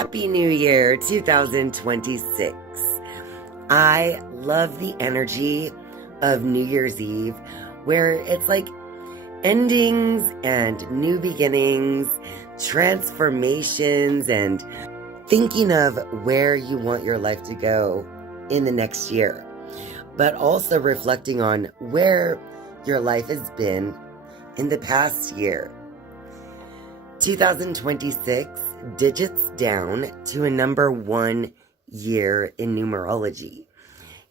Happy New Year 2026. I love the energy of New Year's Eve, where it's like endings and new beginnings, transformations, and thinking of where you want your life to go in the next year, but also reflecting on where your life has been in the past year. 2026 digits down to a number 1 year in numerology.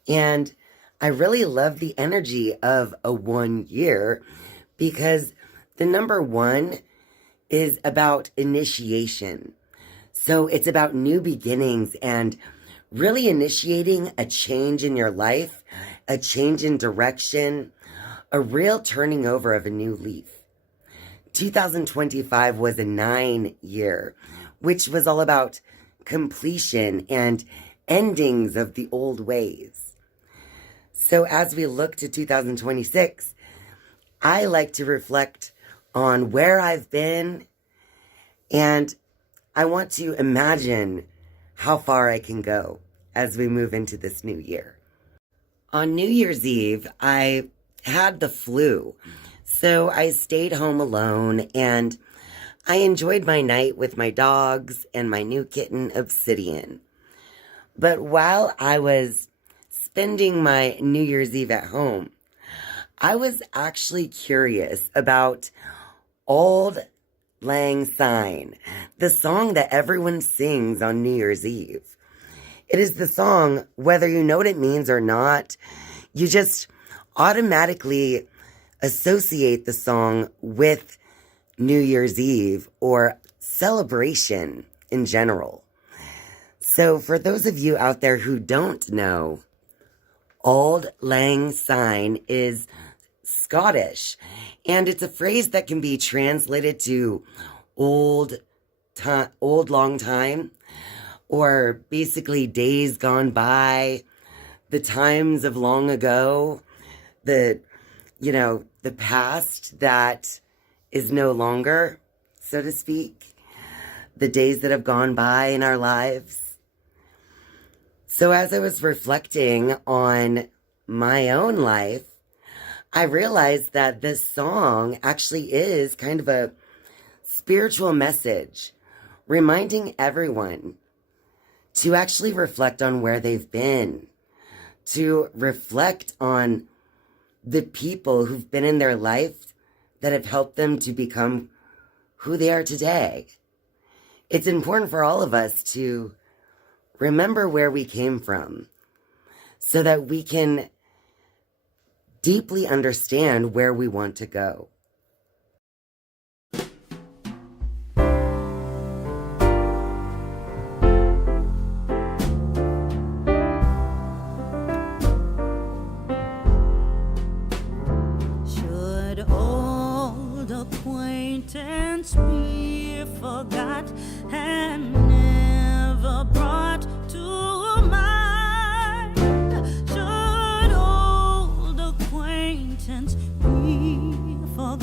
And I really love the energy of a 1 year because the number 1 is about initiation. So it's about new beginnings and really initiating a change in your life, a change in direction, a real turning over of a new leaf. 2025 was a 9 year, which was all about completion and endings of the old ways. So as we look to 2026, I like to reflect on where I've been, and I want to imagine how far I can go as we move into this new year. On New Year's Eve, I had the flu, so I stayed home alone, and I enjoyed my night with my dogs and my new kitten, Obsidian. But while I was spending my New Year's Eve at home, I was actually curious about Auld Lang Syne, the song that everyone sings on New Year's Eve. It is the song, whether you know what it means or not, you just automatically associate the song with New Year's Eve or celebration in general. So for those of you out there who don't know, Auld Lang Syne is Scottish, and it's a phrase that can be translated to old long time, or basically days gone by, the times of long ago, the past that is no longer, so to speak, the days that have gone by in our lives. So as I was reflecting on my own life, I realized that this song actually is kind of a spiritual message, reminding everyone to actually reflect on where they've been, to reflect on the people who've been in their life that have helped them to become who they are today. It's important for all of us to remember where we came from so that we can deeply understand where we want to go. Should old acquaintance be forgot and never brought to mind? Should old acquaintance be forgot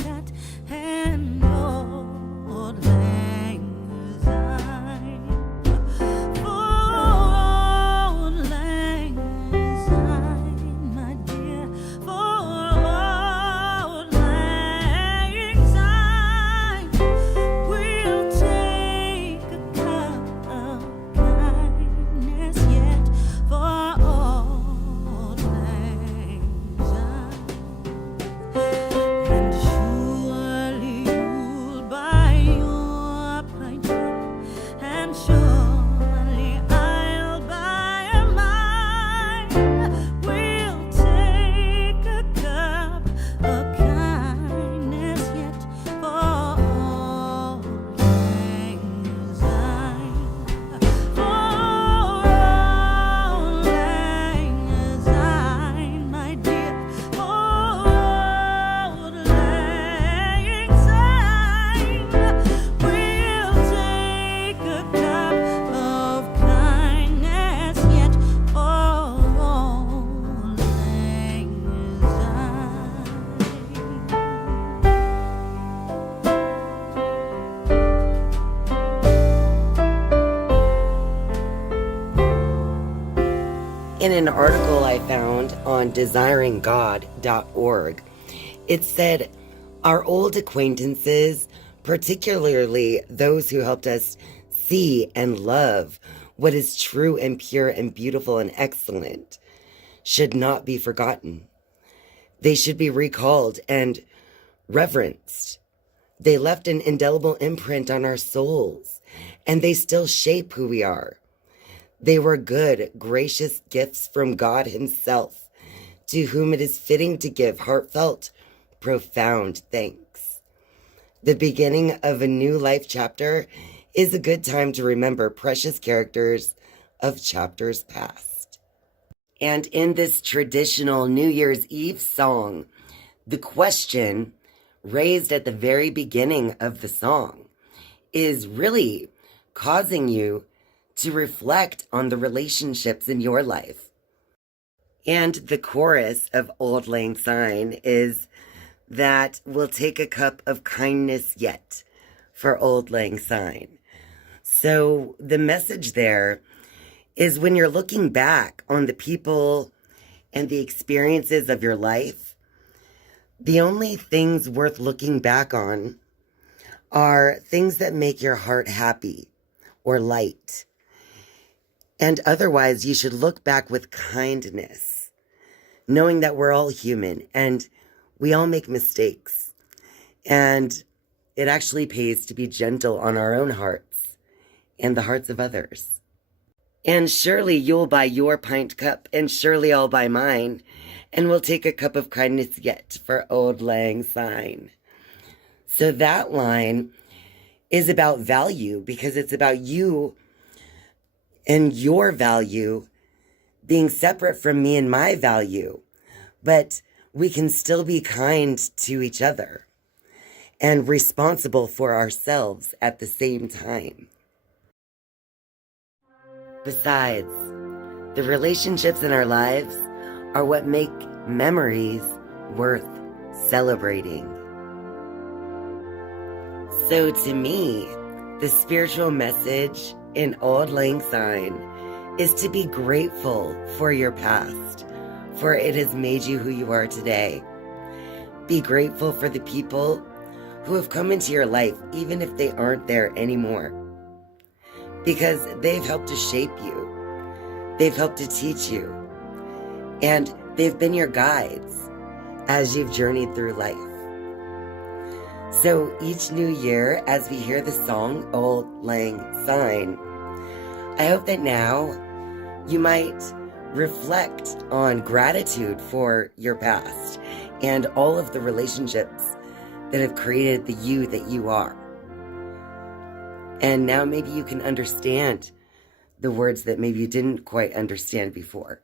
In an article I found on desiringgod.org, it said, our old acquaintances, particularly those who helped us see and love what is true and pure and beautiful and excellent, should not be forgotten. They should be recalled and reverenced. They left an indelible imprint on our souls, and they still shape who we are. They were good, gracious gifts from God Himself, to whom it is fitting to give heartfelt, profound thanks. The beginning of a new life chapter is a good time to remember precious characters of chapters past. And in this traditional New Year's Eve song, the question raised at the very beginning of the song is really causing you to reflect on the relationships in your life. And the chorus of Auld Lang Syne is that we'll take a cup of kindness yet for Auld Lang Syne. So the message there is when you're looking back on the people and the experiences of your life, the only things worth looking back on are things that make your heart happy or light. And otherwise, you should look back with kindness, knowing that we're all human and we all make mistakes. And it actually pays to be gentle on our own hearts and the hearts of others. And surely you'll buy your pint cup, and surely I'll buy mine, and we'll take a cup of kindness yet for Auld Lang Syne. So that line is about value, because it's about you and your value being separate from me and my value. But we can still be kind to each other and responsible for ourselves at the same time. Besides, the relationships in our lives are what make memories worth celebrating. So to me, the spiritual message in Auld Lang Syne is to be grateful for your past, for it has made you who you are today. Be grateful for the people who have come into your life, even if they aren't there anymore, because they've helped to shape you. They've helped to teach you, and they've been your guides as you've journeyed through life. So each new year, as we hear the song Auld Lang Syne, I hope that now you might reflect on gratitude for your past and all of the relationships that have created the you that you are. And now maybe you can understand the words that maybe you didn't quite understand before.